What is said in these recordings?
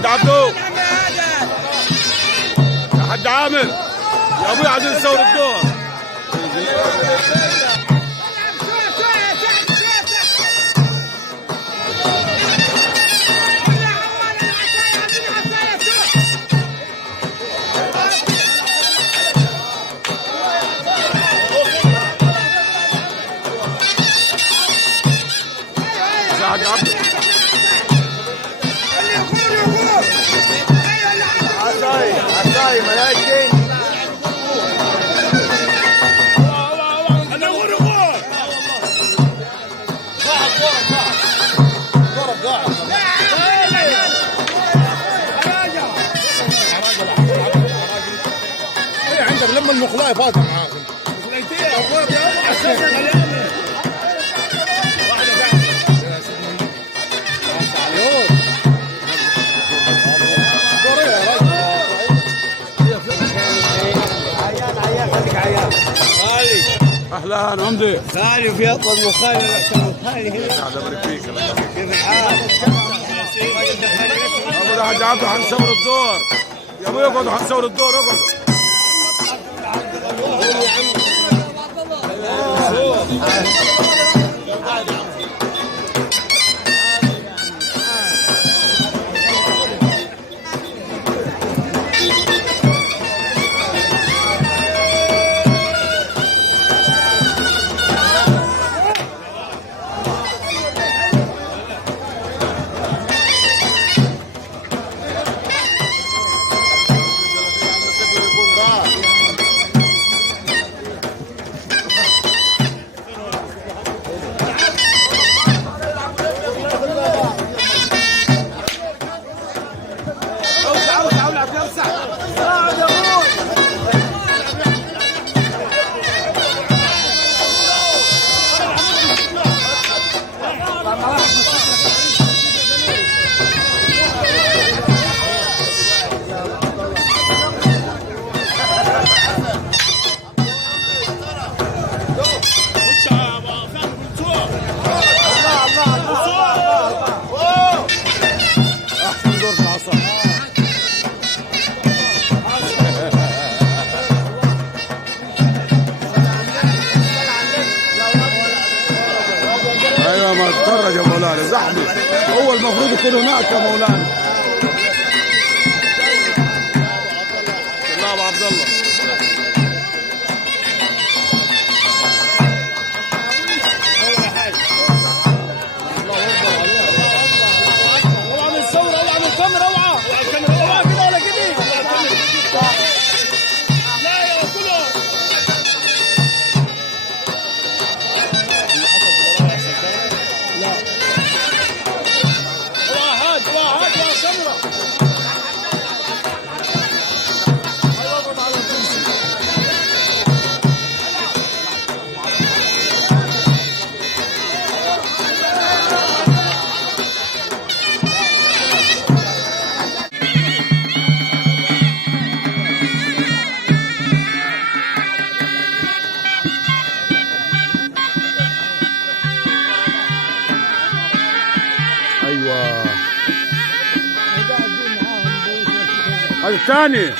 حاج عبدو، يا حاج عامر، يا ابوي عايزين نصور الدور. يا حاج عبدو عصاي ملاكين عندك لما المخلاي فاضي معاك مخلايتين ابواب يا اساسا اهلا عمدي خالي في اطول مخالي احسن مخالي هنا قاعد ابارك فيك. كيف الحال؟ ابو ده حاج عبدو حنصور الدور يا ابوي، اقعدوا حنصور الدور اقعدوا. ايوه ما اتفرج يا مولانا، زحمه هو المفروض يكون هناك يا مولانا. الله ابو عبد الله الثاني.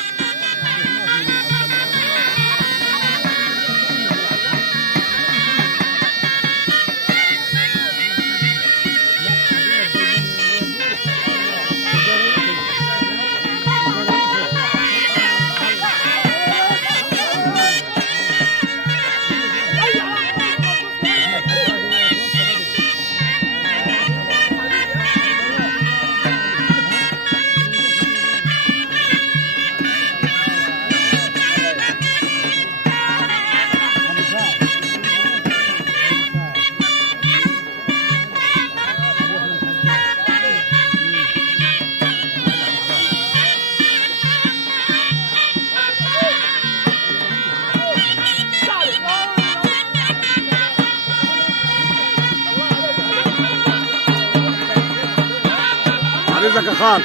رزقك يا خال.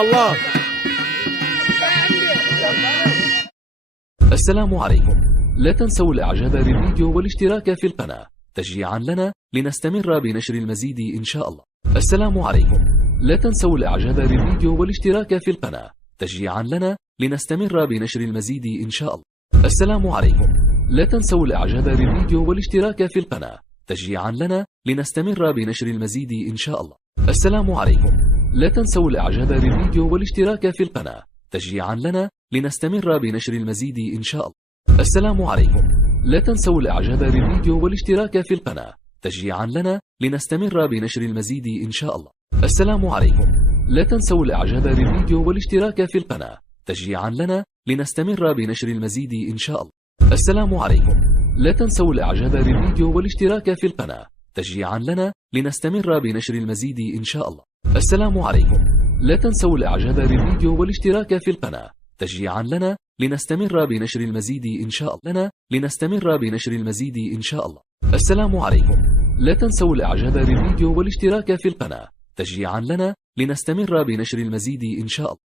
الله الله. السلام عليكم. لا تنسوا الاعجاب بالفيديو والاشتراك في القناة تشجيعا لنا لنستمر بنشر المزيد ان شاء الله. السلام عليكم. لا تنسوا الاعجاب بالفيديو والاشتراك في القناة تشجيعا لنا لنستمر بنشر المزيد ان شاء الله. السلام عليكم. لا تنسوا الاعجاب بالفيديو والاشتراك في القناة تشجيعا لنا لنستمر بنشر المزيد ان شاء الله. السلام عليكم. لا تنسوا الاعجاب بالفيديو والاشتراك في القناة تشجيعا لنا لنستمر بنشر المزيد ان شاء الله. السلام عليكم. لا تنسوا الاعجاب بالفيديو والاشتراك في القناة تشجيعا لنا لنستمر بنشر المزيد ان شاء الله. السلام عليكم. لا تنسوا الاعجاب بالفيديو والاشتراك في القناة تشجيعا لنا لنستمر بنشر المزيد ان شاء الله. السلام عليكم. لا تنسوا الاعجاب بالفيديو والاشتراك في القناة تشجيعا لنا لنستمر بنشر المزيد ان شاء الله. السلام عليكم. لا تنسوا الاعجاب بالفيديو والاشتراك في القناة تشجيعا لنا لنستمر بنشر المزيد ان شاء الله. لنستمر بنشر المزيد ان شاء الله. السلام عليكم. لا تنسوا الاعجاب بالفيديو والاشتراك في القناة تشجيعا لنا لنستمر بنشر المزيد ان شاء الله.